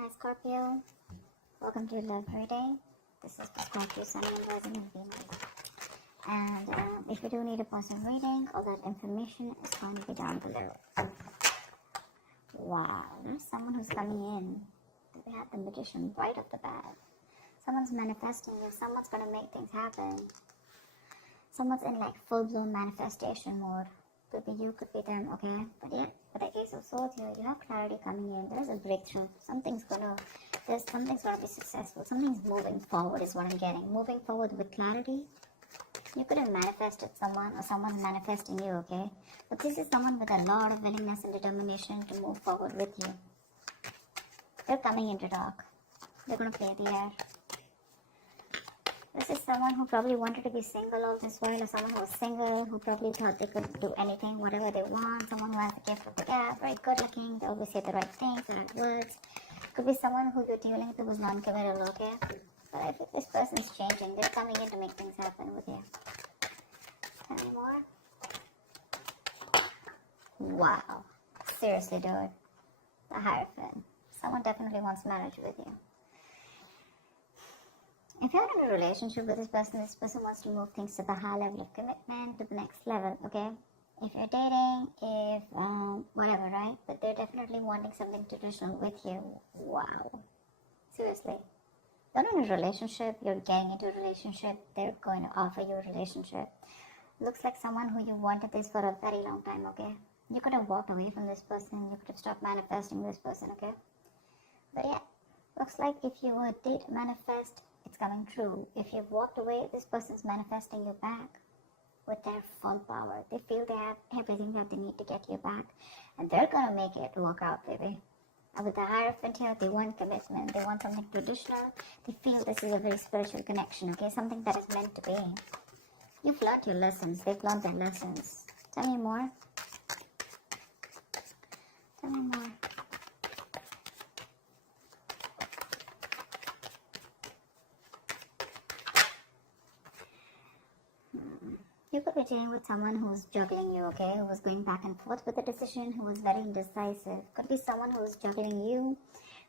Hi Scorpio, welcome to your love reading. This is for Scorpio, Sun, and Rising and Venus. And if you do need a personal reading, all that information is going to be down below. Wow, there's someone who's coming in. We have the Magician right off the bat. Someone's manifesting you. Someone's going to make things happen. Someone's in like full-blown manifestation mode. Could be you, could be them, okay? But yeah, with the Ace of Swords here, you have clarity coming in. There's a breakthrough. Something's gonna be successful. Something's moving forward is what I'm getting. Moving forward with clarity. You could have manifested someone or someone's manifesting you, okay? But this is someone with a lot of willingness and determination to move forward with you. They're coming into talk. They're gonna play the air. This is someone who probably wanted to be single all this while, or someone who was single, who probably thought they could do anything, whatever they want. Someone who has the gift of the gab, very good looking, they always say the right things, the right words. Could be someone who you're dealing with who was non-committal, okay? But I think this person's changing. They're coming in to make things happen with you. Tell me more. Wow. Seriously, dude. The Hierophant. Someone definitely wants marriage with you. If you're in a relationship with this person wants to move things to the high level of commitment, to the next level, okay? If you're dating, whatever, right? But they're definitely wanting something traditional with you. Wow. Seriously. You're in a relationship, you're getting into a relationship, they're going to offer you a relationship. Looks like someone who you wanted this for a very long time, okay? You could have walked away from this person, you could have stopped manifesting this person, okay? But yeah, looks like if you did manifest, it's coming true. If you've walked away, this person's manifesting you back with their full power. They feel they have everything that they need to get you back, and they're gonna make it work out, baby. And with the Hierophant here, they want commitment. They want something traditional. They feel this is a very spiritual connection, okay? Something that is meant to be. You've learned your lessons. They've learned their lessons. Tell me more. Tell me more. You could be dealing with someone who's juggling you, okay? Who was going back and forth with a decision, who was very indecisive. Could be someone who's juggling you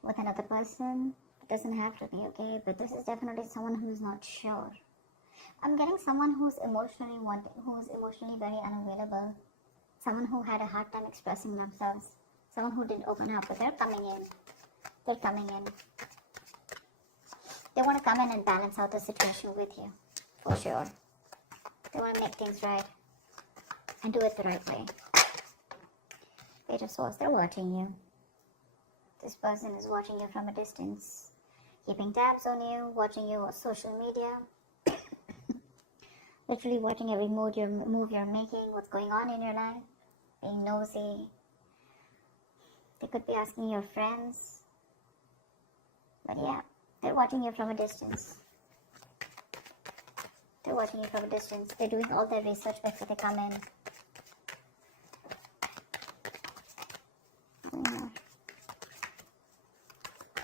with another person. It doesn't have to be, okay? But this is definitely someone who's not sure. I'm getting someone who's emotionally very unavailable. Someone who had a hard time expressing themselves. Someone who didn't open up, but they're coming in. They're coming in. They want to come in and balance out the situation with you, for sure. They want to make things right and do it the right way. Page of Swords, they're watching you. This person is watching you from a distance, keeping tabs on you, watching you on social media, literally watching every move you're making, what's going on in your life, being nosy. They could be asking your friends, but yeah, they're watching you from a distance. They're watching you from a distance. They're doing all their research before they come in.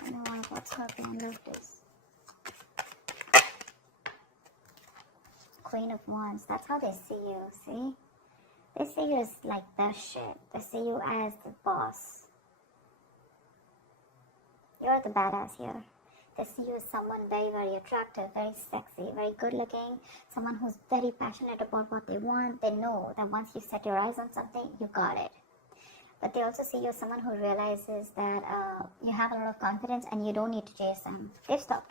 I know what Scorpio left is. Queen of Wands. That's how they see you, see? They see you as like the shit. They see you as the boss. You're the badass here. They see you as someone very, very attractive, very sexy, very good looking, someone who's very passionate about what they want. They know that once you set your eyes on something, you got it. But they also see you as someone who realizes that you have a lot of confidence and you don't need to chase them. You've stopped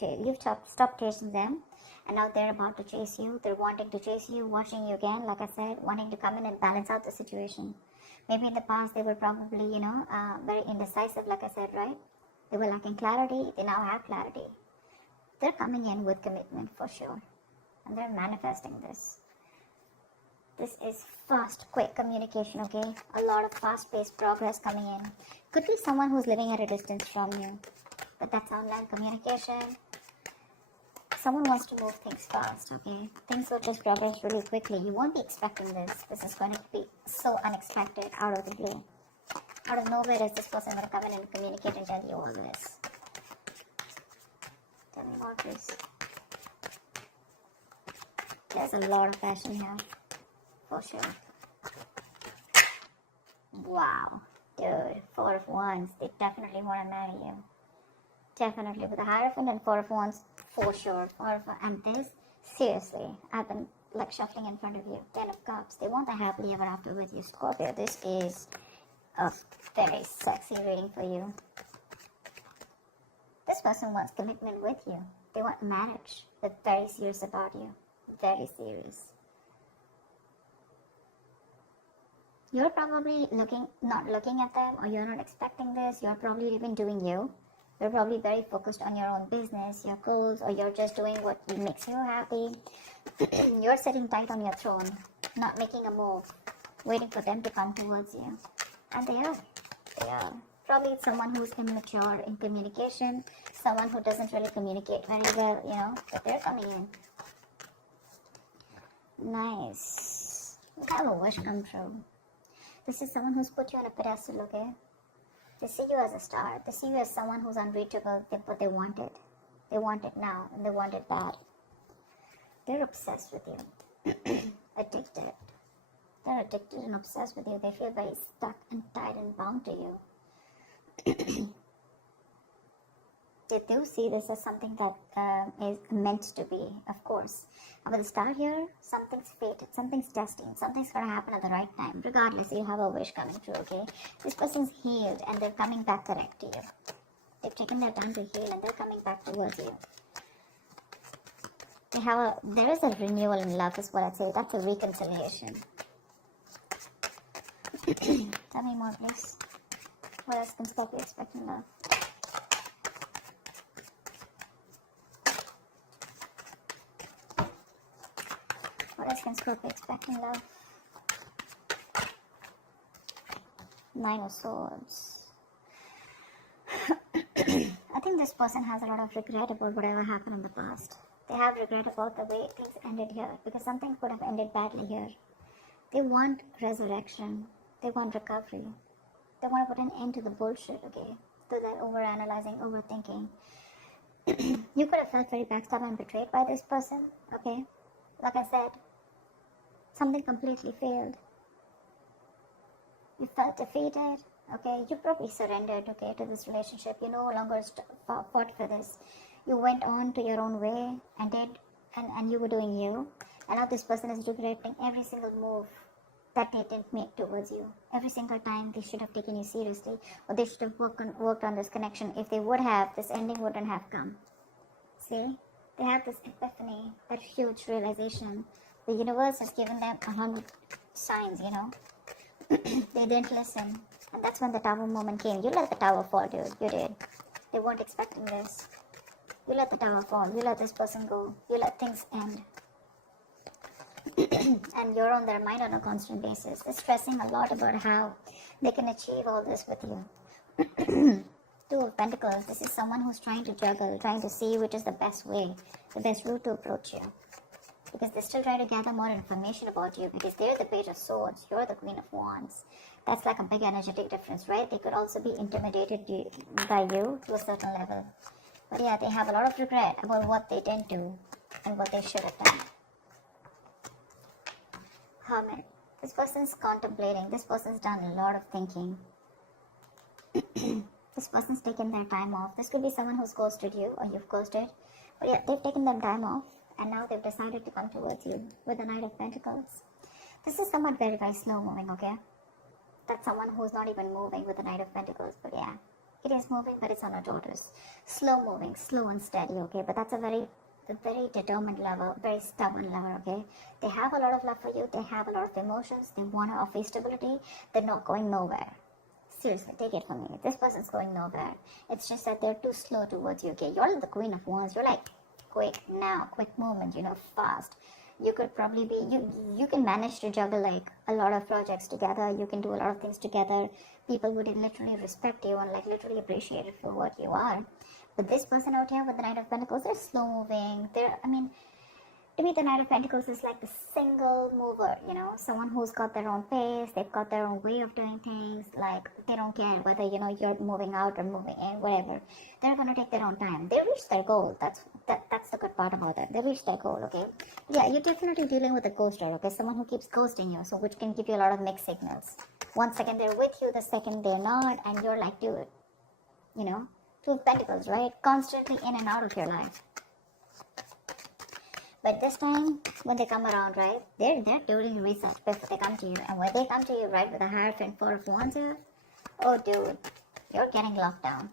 chasing them, and now they're about to chase you. They're wanting to chase you, watching you again, like I said, wanting to come in and balance out the situation. Maybe in the past they were probably, very indecisive, like I said, right? They were lacking clarity. They now have clarity. They're coming in with commitment for sure. And they're manifesting this. This is fast, quick communication, okay? A lot of fast-paced progress coming in. Could be someone who's living at a distance from you. But that's online communication. Someone wants to move things fast, okay? Things will just progress really quickly. You won't be expecting this. This is going to be so unexpected, out of the blue. Out of nowhere is this person going to come in and communicate and tell you all this. Tell me more, please. There's a lot of passion here, for sure. Wow, dude, 4 of Wands. They definitely want to marry you. Definitely with the Hierophant and Four of Wands, for sure. And this, seriously, I've been like shuffling in front of you. Ten of Cups. They want a happily ever after with you, Scorpio. This is a very sexy reading for you. This person wants commitment with you. They want marriage. They're very serious about you. Very serious. You're probably not looking at them, or you're not expecting this. You're probably even doing you. You're probably very focused on your own business, your goals, or you're just doing what makes you happy. You're sitting tight on your throne, not making a move, waiting for them to come towards you. And they are. They are. Probably it's someone who's immature in communication, someone who doesn't really communicate very well, but they're coming in. Nice. You have a wish come true. This is someone who's put you on a pedestal, okay? They see you as a star. They see you as someone who's unreachable, but they want it. They want it now, and they want it bad. They're obsessed with you. Addicted. They're addicted and obsessed with you. They feel very stuck and tied and bound to you. They do see this as something that is meant to be, of course. And with the star here, something's fated, something's destined, something's going to happen at the right time. Regardless, you have a wish coming true, okay? This person's healed and they're coming back correct to you. They've taken their time to heal and they're coming back towards you. There is a renewal in love is what I'd say. That's a reconciliation. Tell me more, please. What else can Scorpio expect in love? What else can Scorpio expect in love? Nine of Swords. I think this person has a lot of regret about whatever happened in the past. They have regret about the way things ended here, because something could have ended badly here. They want resurrection. They want recovery. They want to put an end to the bullshit, okay? To that overanalyzing, overthinking. You could have felt very backstabbed and betrayed by this person, okay? Like I said, something completely failed. You felt defeated, okay? You probably surrendered, okay, to this relationship. You no longer fought for this. You went on to your own way and and you were doing you. And now this person is regretting every single move that they didn't make towards you. Every single time they should have taken you seriously, or they should have worked on this connection. If they would have, this ending wouldn't have come. See? They have this epiphany, that huge realization. The universe has given them 100 signs, They didn't listen. And that's when the tower moment came. You let the tower fall, dude. You did. They weren't expecting this. You let the tower fall. You let this person go. You let things end. And you're on their mind on a constant basis. They're stressing a lot about how they can achieve all this with you. Two of Pentacles. This is someone who's trying to juggle, trying to see which is the best way, the best route to approach you. Because they're still trying to gather more information about you, because they're the Page of Swords, you're the Queen of Wands. That's like a big energetic difference, right? They could also be intimidated by you to a certain level. But yeah, they have a lot of regret about what they didn't do and what they should have done. Hermit. This person's contemplating. This person's done a lot of thinking. This person's taken their time off. This could be someone who's ghosted you, or you've ghosted. But yeah, they've taken their time off, and now they've decided to come towards you with the Knight of Pentacles. This is somewhat very, very slow moving, okay? That's someone who's not even moving with the Knight of Pentacles. But yeah, it is moving, but it's on a tortoise. Slow moving, slow and steady, okay? But that's a very determined lover, very stubborn lover, okay? They have a lot of love for you. They have a lot of emotions. They want to offer stability. They're not going nowhere. Seriously, take it from me. This person's going nowhere. It's just that they're too slow towards you, okay? You're the Queen of Wands. You're like quick now, quick movement, fast. You could probably be, you can manage to juggle like a lot of projects together. You can do a lot of things together. People would literally respect you and like literally appreciate you for what you are. But this person out here with the Knight of Pentacles, they're slow moving. To me, the Knight of Pentacles is like the single mover, someone who's got their own pace, they've got their own way of doing things, like they don't care whether, you're moving out or moving in, whatever. They're going to take their own time. They reach their goal. That's the good part about it. They reach their goal, okay? Yeah, you're definitely dealing with a ghoster, okay? Someone who keeps ghosting you, so which can give you a lot of mixed signals. One second they're with you, the second they're not, and you're like, dude, Two of Pentacles, right? Constantly in and out of your life. But this time, when they come around, right, they're doing research before they come to you. And when they come to you, right, with a Hierophant, Four of Wands here, oh, dude, you're getting locked down.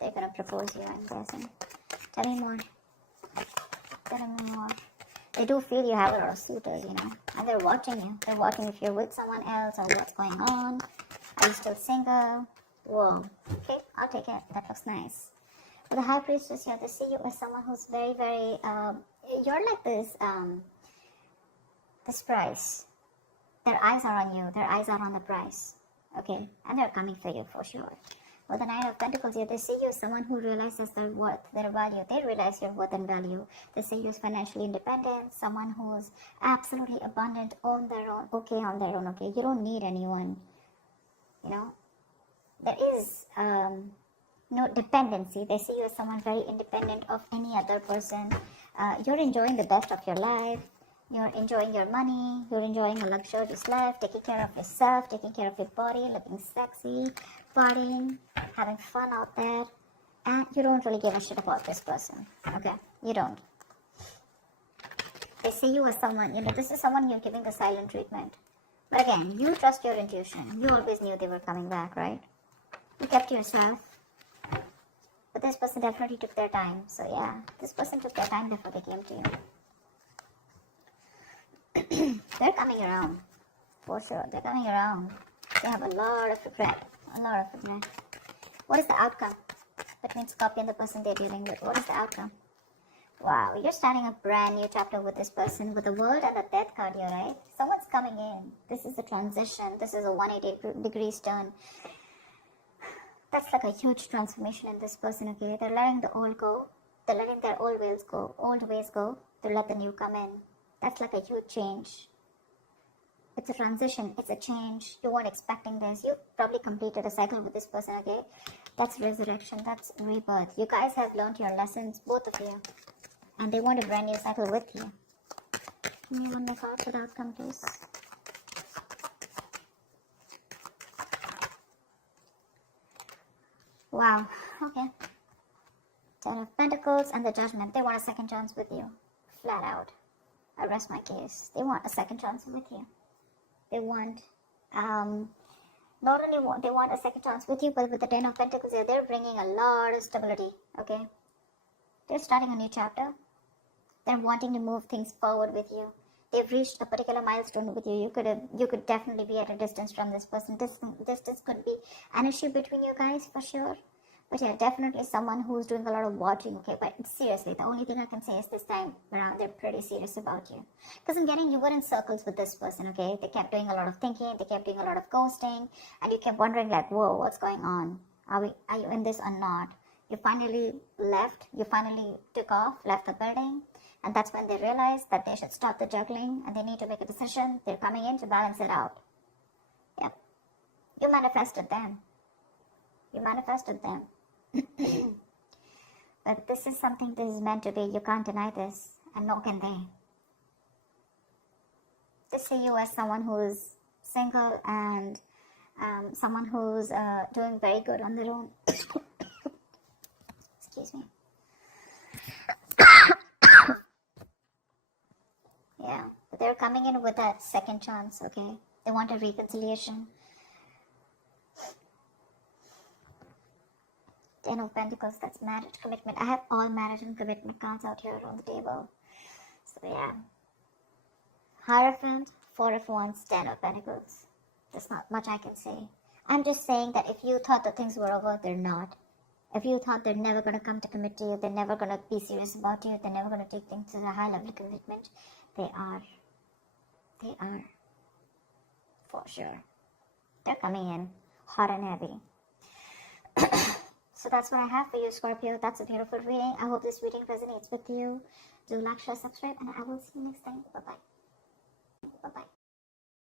They're gonna propose you, I'm guessing. Tell me more. Tell me more. They do feel you have a lot of suitors, you know, and they're watching you. They're watching if you're with someone else or what's going on. Are you still single? Whoa. Okay, I'll take it. That looks nice. With the High Priestess here, they see you as someone who's very, very, you're like this prize. Their eyes are on you. Their eyes are on the prize. Okay, and they're coming for you for sure. With the Knight of Pentacles here, they see you as someone who realizes their worth, their value. They realize your worth and value. They see you as financially independent, someone who's absolutely abundant on their own, okay, on their own, okay. You don't need anyone, you know. There is no dependency. They see you as someone very independent of any other person. You're enjoying the best of your life. You're enjoying your money. You're enjoying a luxurious life, taking care of yourself, taking care of your body, looking sexy, partying, having fun out there. And you don't really give a shit about this person. Okay? You don't. They see you as someone, you know, this is someone you're giving the silent treatment. But again, you trust your intuition. You always knew they were coming back, right? You kept to yourself. But this person definitely took their time. So yeah, this person took their time before they came to you. They're coming around. For sure, they're coming around. They have a lot of regret. A lot of regret. What is the outcome between Scorpio and the person they're dealing with? What is the outcome? Wow, you're starting a brand new chapter with this person, with the World and the Death card here, right? Someone's coming in. This is a transition. This is a 180 degrees turn. That's like a huge transformation in this person, okay? They're letting the old go. They're letting their old ways go to let the new come in. That's like a huge change. It's a transition. It's a change. You weren't expecting this. You probably completed a cycle with this person, okay? That's resurrection. That's rebirth. You guys have learned your lessons, both of you. And they want a brand new cycle with you. Give me one more card for the outcome, please. Wow. Okay. Ten of Pentacles and the Judgment. They want a second chance with you. Flat out. I rest my case. They want a second chance with you. They want, not only they want a second chance with you, but with the Ten of Pentacles here, they're bringing a lot of stability, okay? They're starting a new chapter. They're wanting to move things forward with you. They've reached a particular milestone with you. You could definitely be at a distance from this person. Distance could be an issue between you guys for sure. But yeah, definitely someone who's doing a lot of watching, okay? But seriously, the only thing I can say is this time around, they're pretty serious about you. Because I'm getting you were in circles with this person, okay? They kept doing a lot of thinking, they kept doing a lot of ghosting, and you kept wondering like, whoa, what's going on? Are you in this or not? You finally left, you finally took off, left the building, and that's when they realized that they should stop the juggling and they need to make a decision. They're coming in to balance it out. Yeah. You manifested them. You manifested them. But this is something that is meant to be. You can't deny this, and nor can they. They see you as someone who's single and someone who's doing very good on their own. Excuse me. Yeah, but they're coming in with that second chance, okay? They want a reconciliation. Ten of Pentacles, that's marriage, commitment. I have all marriage and commitment cards out here on the table. So yeah. Hierophant, Four of Wands, Ten of Pentacles. There's not much I can say. I'm just saying that if you thought that things were over, they're not. If you thought they're never going to come to commit to you, they're never going to be serious about you, they're never going to take things to a high level of commitment, they are. They are. For sure. They're coming in hot and heavy. So that's what I have for you, Scorpio. That's a beautiful reading. I hope this reading resonates with you. Do like, share, subscribe, and I will see you next time. Bye-bye. Bye-bye.